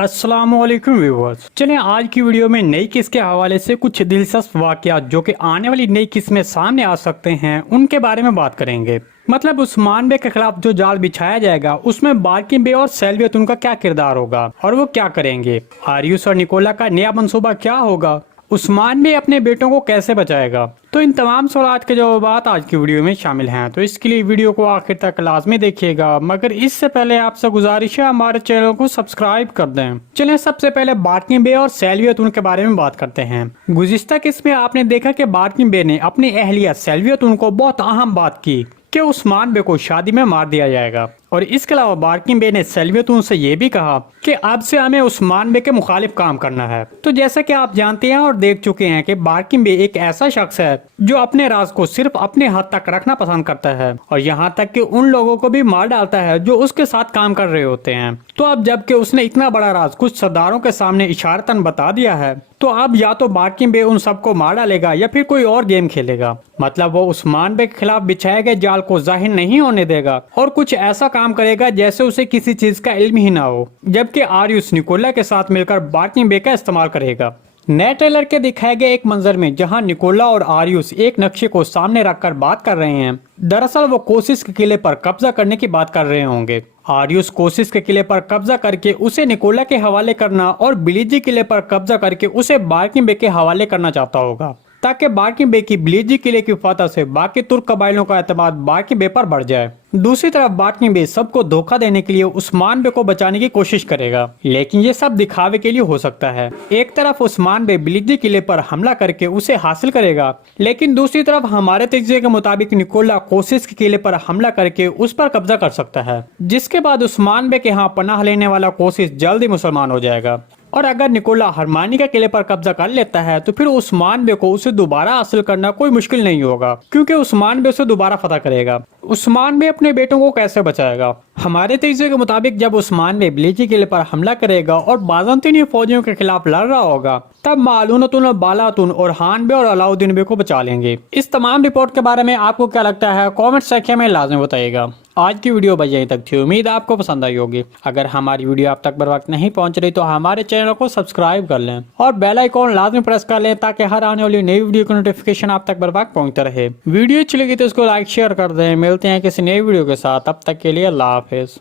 अस्सलाम वालेकुम व्यूअर्स। चलें आज की वीडियो में नई किस्त के हवाले से कुछ दिलचस्प वाकयात जो कि आने वाली नई किस्त में सामने आ सकते हैं उनके बारे में बात करेंगे। मतलब उस्मान बे के खिलाफ जो जाल बिछाया जाएगा उसमें बार्किन बे और सेल्वियत उनका क्या किरदार होगा और वो क्या करेंगे। आरियस और निकोला का नया मंसूबा क्या होगा। उस्मान बे अपने बेटों को कैसे बचाएगा। तो इन तमाम सवाल के जवाब आज की वीडियो में शामिल हैं, तो इसके लिए वीडियो को आखिर तक लाजमी देखिएगा। मगर इससे पहले आपसे गुजारिश है हमारे चैनल को सब्सक्राइब कर दें। चलें सबसे पहले बार्किन बे और सेल्वियत उनके बारे में बात करते हैं। गुज़िश्ता किस्त में आपने देखा कि बार्किन बे ने अपनी अहलिया सेल्वियत उनको बहुत अहम बात की कि उस्मान बे को शादी में मार दिया जाएगा। और इसके अलावा बार्किन बे ने सेल्वियत से ये भी कहा कि अब से हमें उस्मान बे के मुखालिफ काम करना है। तो जैसा कि आप जानते हैं और देख चुके हैं कि बार्किन बे एक ऐसा शख्स है जो अपने राज को सिर्फ अपने हद तक रखना पसंद करता है और यहाँ तक कि उन लोगों को भी मार डालता है जो उसके साथ काम कर रहे होते हैं। तो अब जबकि उसने इतना बड़ा राज कुछ सरदारों के सामने इशारतन बता दिया है, तो अब या तो बार्किन बे उन सबको मार डालेगा या फिर कोई और गेम खेलेगा। मतलब वो उस्मान बे के खिलाफ बिछाए गए जाल को जाहिर नहीं होने देगा और कुछ ऐसा काम करेगा जैसे उसे किसी चीज का इल्म ही ना हो। जबकि आरियस निकोला के साथ मिलकर बार्किन बे का इस्तेमाल करेगा। नए ट्रेलर के दिखाए गए एक मंजर में जहां निकोला और आरियस एक नक्शे को सामने रखकर बात कर रहे हैं, दरअसल वो कोशिश के किले पर कब्जा करने की बात कर रहे होंगे। आरियस कोशिश के किले पर कब्जा करके उसे निकोला के हवाले करना और बिलीजी किले पर कब्जा करके उसे बार्किन बे के हवाले करना चाहता होगा ताकि बार्किन बे की बिलीजी किले की फतह से बाकी तुर्क कबाइलों का एतमाद बार्किन बे पर बढ़ जाए। दूसरी तरफ बार्किन बे सबको धोखा देने के लिए उस्मान बे को बचाने की कोशिश करेगा, लेकिन ये सब दिखावे के लिए हो सकता है। एक तरफ उस्मान बे बिलीजी किले पर हमला करके उसे हासिल करेगा, लेकिन दूसरी तरफ हमारे तजज़िये के मुताबिक निकोला कोशिश के किले पर हमला करके उस पर कब्जा कर सकता है, जिसके बाद उस्मान बे के यहाँ पनाह लेने वाला कोशिश जल्द ही मुसलमान हो जाएगा। और अगर निकोला हरमानी के किले पर कब्जा कर लेता है तो फिर उस्मान बे को उसे दोबारा हासिल करना कोई मुश्किल नहीं होगा, क्योंकि उस्मान बे उसे दोबारा फतह करेगा। उस्मान बे अपने बेटों को कैसे बचाएगा। हमारे तजज़िये के मुताबिक जब उस्मान बे बिलीजी किले पर हमला करेगा और बाज़ंतीनी फौजियों के खिलाफ लड़ रहा होगा, तब मालूनतुन बालातुन और हान बे और अलाउद्दीन बे को बचा लेंगे। इस तमाम रिपोर्ट के बारे में आपको क्या लगता है, कमेंट सेक्शन में लाजमी बताइएगा। आज की वीडियो बस यहीं तक थी, उम्मीद आपको पसंद आई होगी। अगर हमारी वीडियो आप तक बर वक्त नहीं पहुंच रही तो हमारे चैनल को सब्सक्राइब कर लें और बेल आइकॉन लाजमी प्रेस कर लें ताकि हर आने वाली नई वीडियो की नोटिफिकेशन आप तक बर वक्त पहुंचता रहे। वीडियो अच्छी लगी तो इसको लाइक शेयर कर दें। मिलते हैं किसी नई वीडियो के साथ, तब तक के लिए अल्लाह हाफिज।